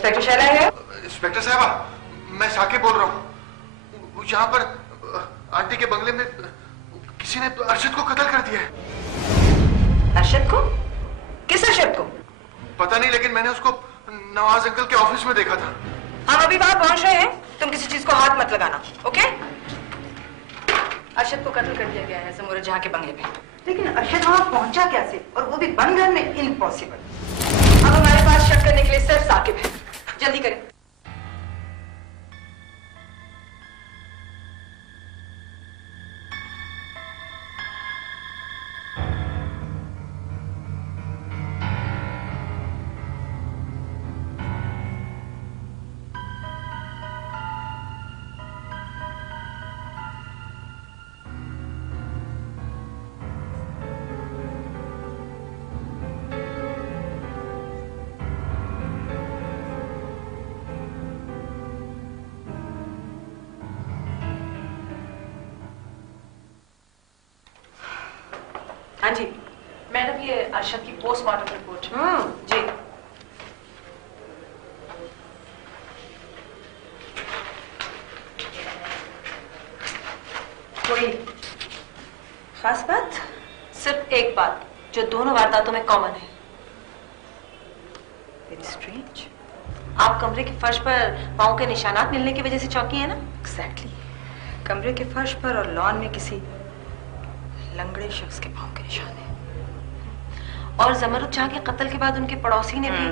Inspector Shaila है? Inspector साहबा, मैं साकिब बोल रहा हूँ। यहाँ पर आंटी के बंगले में किसी ने अरशद को कत्ल कर दिया है। अरशद को? किस अरशद को? पता नहीं, लेकिन मैंने उसको नवाज अंकल के ऑफिस में देखा था। हम अभी वहां पहुंच रहे हैं, तुम किसी चीज को हाथ मत लगाना, ओके? अरशद को कत्ल कर दिया गया है ज़मूरत जहां के बंगले में। लेकिन अरशद वहां पहुंचा कैसे, और वो भी बंद घर में? इम्पॉसिबल। अब हमारे पास शक करने के लिए सिर्फ साकिब है। जल्दी करें। हाँ जी मैडम, ये अरशद की पोस्टमार्टम रिपोर्ट। जी। कोई खास बात? सिर्फ एक बात जो दोनों वारदातों में कॉमन है। Very strange. आप कमरे के फर्श पर पाँव के निशानात मिलने की वजह से चौंकी है ना? एग्जैक्टली। कमरे के फर्श पर और लॉन में किसी लंगड़े शख्स के पाँव के निशान हैं। और ज़मरुद जहां के कत्ल के बाद उनके पड़ोसी ने भी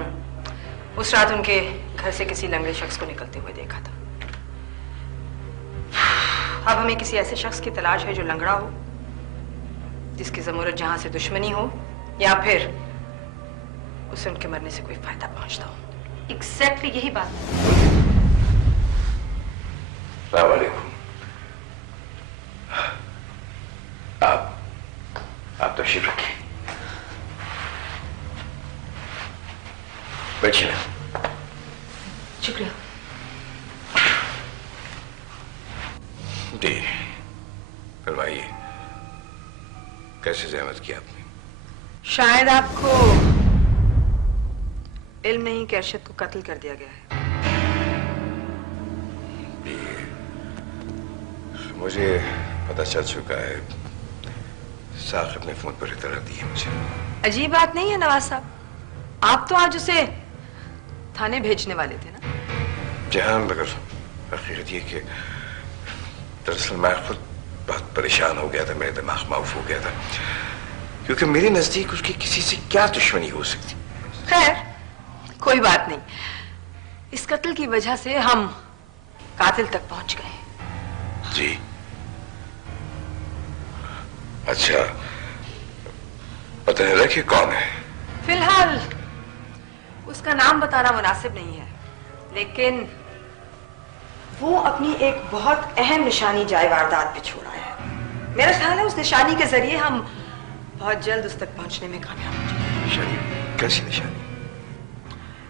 उस रात उनके घर से किसी लंगड़े शख्स को निकलते हुए देखा था। अब हमें किसी ऐसे शख्स की तलाश है जो लंगड़ा हो, जिसकी ज़मरुद जहां से दुश्मनी हो, या फिर उसे उनके मरने से कोई फायदा पहुंचता हो। एग्जैक्टली यही बात। अस्सलाम वालेकुम। आप तशरीफ रखिए, बैठिए। शुक्रिया। जी फरमाइए, कैसे ज़हमत की आपने? शायद आपको इल्म नहीं कि अरशद को कत्ल कर दिया गया है। मुझे पता चल चुका है, साकिब ने फोन पर इतला दी है मुझे। अजीब बात नहीं है नवाज साहब, आप तो आज उसे थाने भेजने वाले थे ना? जहां मगर हकीकत ये कि दरअसल मैं खुद बहुत परेशान हो गया था, मेरा दिमाग माउफ हो गया था, क्योंकि मेरे नजदीक उसकी किसी से क्या दुश्मनी हो सकती। खैर कोई बात नहीं, इस कत्ल की वजह से हम कातिल तक पहुंच गए। जी अच्छा, पता नहीं कि कौन है? फिलहाल उसका नाम बताना मुनासिब नहीं है, लेकिन वो अपनी एक बहुत अहम निशानी जाए वारदात पे छोड़ा है। मेरा ख्याल है उस निशानी के जरिए हम बहुत जल्द उस तक पहुंचने में कामयाब हो जाएंगे। निशानी? कैसी निशानी?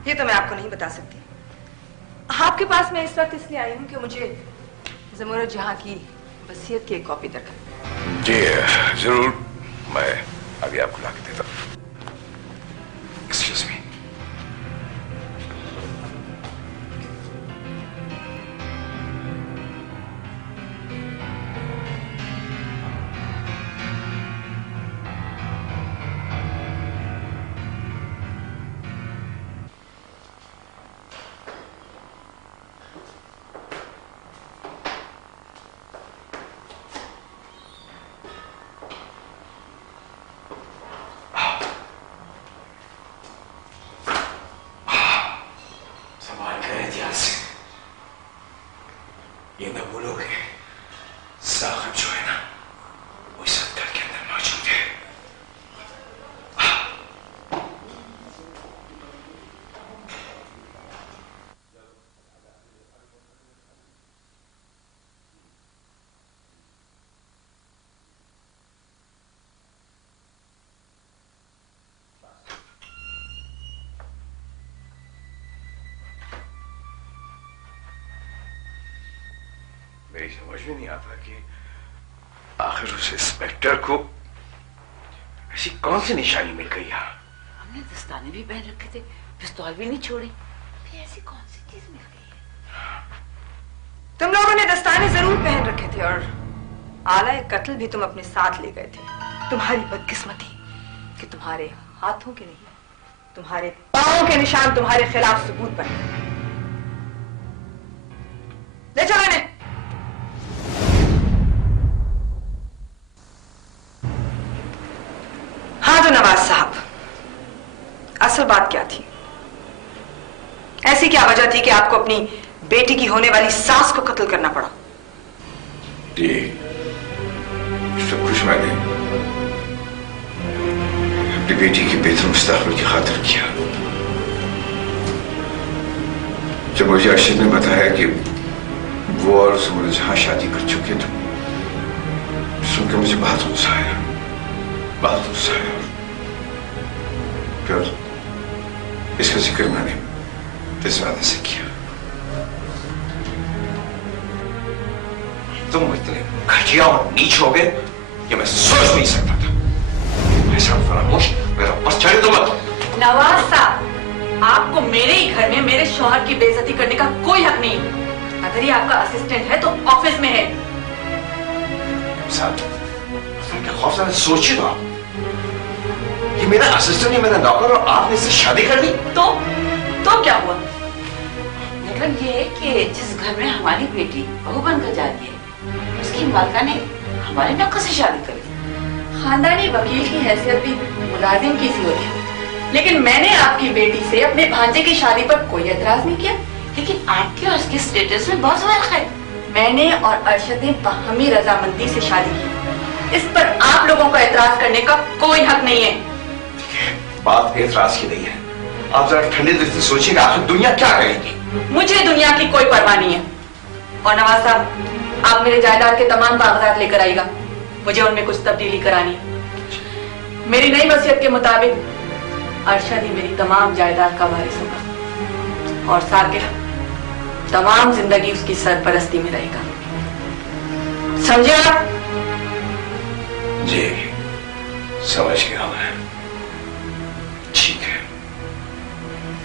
ये तो मैं आपको नहीं बता सकती। आपके पास मैं इस वक्त इसलिए आई हूं कि मुझे ज़मरुद जहां की वसीयत की एक कॉपी दरकार। जी जरूर, मैं अभी आपको ला के देता हूँ। Excuse me. ये मैं वो लोग हैं, साकिब जो है ना, वो इस घर के अंदर मौजूद है। मेरी समझ में नहीं आता कि आखिर उस इंस्पेक्टर को ऐसी कौन सी निशानी मिल गई यहाँ। हमने दस्ताने भी पहन रखे थे, पिस्तौल भी नहीं छोड़ी, ऐसी कौन सी चीज मिल गई है? तुम लोगों ने दस्ताने जरूर पहन रखे थे और आला कत्ल भी तुम अपने साथ ले गए थे। तुम्हारी बदकिस्मती कि तुम्हारे हाथों के नहीं, तुम्हारे पांवों के निशान तुम्हारे खिलाफ सबूत बने। ले चलो इन्हें। हाँ तो नवाज साहब, असल बात क्या थी? ऐसी क्या वजह थी कि आपको अपनी बेटी की होने वाली सास को कत्ल करना पड़ा? जी, सब कुछ मैंने अपनी बेटी के बेहतर मुस्तकबिल की खातिर किया। जब मुझे अर्शद ने बताया कि वो और सुमर जहां शादी कर चुके थे, सुनकर मुझे बहुत गुस्सा आया, बहुत गुस्सा आया। फिर इसका जिक्र मैंने इस वादे से किया। तुम इतने घटिया और नीच हो गए ये मैं सोच नहीं सकता था। ऐसा फरामोश मेरा बस चले तो मत। नवाज साहब, आपको मेरे ही घर में मेरे शौहर की बेइज्जती करने का कोई हक नहीं। अगर ये आपका असिस्टेंट है तो ऑफिस में है। साहब, तुम क्या खौफ से सोचिए तो आप, ये मेरा असिस्टेंट है, मेरा नौकर, और आपने इससे शादी कर ली। तो क्या हुआ? मतलब ये है कि जिस घर में हमारी बेटी बहू बनकर जा रही है, उसकी मालका ने हमारे नौकर से शादी कर ली। खानदानी वकील की हैसियत भी मुलाजिम की सी होती है, लेकिन मैंने आपकी बेटी से अपने भांजे की शादी पर कोई एतराज नहीं किया। लेकिन आपके और उसके स्टेटस में बहुत फर्क है। मैंने और अरशद ने बाहमी रजामंदी से शादी की, इस पर आप लोगों का एतराज करने का कोई हक नहीं है। बात एतराज की नहीं है, आप जरा ठंडे दिल से सोचिएगा आखिर दुनिया क्या कहेगी। मुझे दुनिया की कोई परवाह नहीं है। और नवाज साहब, आप मेरे जायदाद के तमाम कागजात लेकर आइएगा, मुझे उनमें कुछ तब्दीली करानी है। मेरी नई वसीयत के मुताबिक अरशद ही मेरी तमाम जायदाद का वारिस होगा और साकिब तमाम जिंदगी उसकी सरपरस्ती में रहेगा। समझे आप? जी, समझ गया मैं। ठीक है,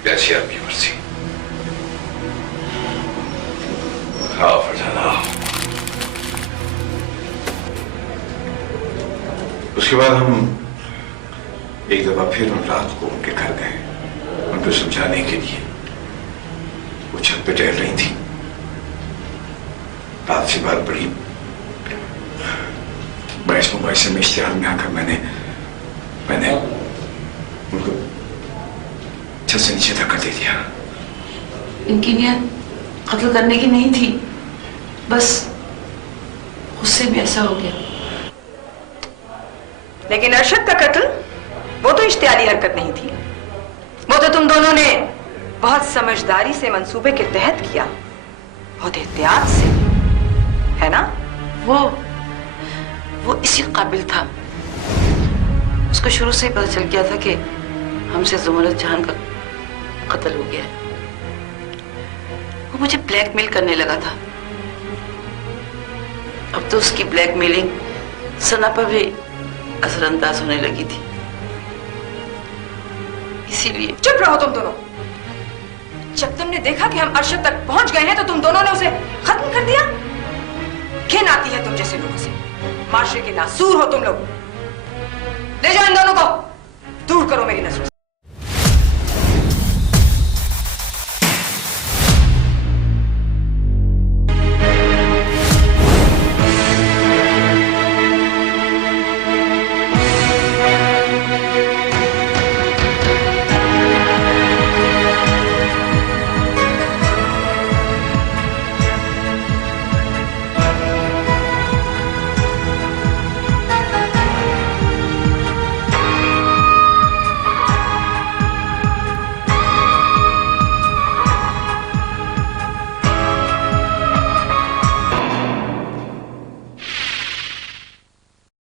जैसी आपकी मर्जी। आओ फरजाना, आओ। उसके बाद हम एक दफा फिर उन रात को उनके घर गए, उनको समझाने के लिए। वो छत पे टहल रही थी, रात से बात बड़ी बहस मुबाहिसे में इश्तिहाल में आकर मैंने उनको छत से नीचे धक्का दे दिया। इनकी नियत कत्ल करने की नहीं थी, बस उससे भी ऐसा हो गया। लेकिन अरशद का कत्ल वो तो इश्तिहाली हरकत नहीं थी, वो तो तुम दोनों ने बहुत समझदारी से मंसूबे के तहत किया, बहुत एहतियात से, है ना? वो इसी काबिल था। उसको शुरू से ही पता चल गया था कि हमसे जुमरत जहान का कत्ल हो गया है। वो मुझे ब्लैकमेल करने लगा था। अब तो उसकी ब्लैकमेलिंग सना पर भी असरअंदाज होने लगी थी। इसीलिए चुप रहो तुम दोनों। जब तुमने देखा कि हम अरशद तक पहुंच गए हैं तो तुम दोनों ने उसे खत्म कर दिया। घिन आती है तुम जैसे लोगों से, माशरे के नासूर हो तुम लोग। ले जाओ इन दोनों को, दूर करो मेरी नजरों से।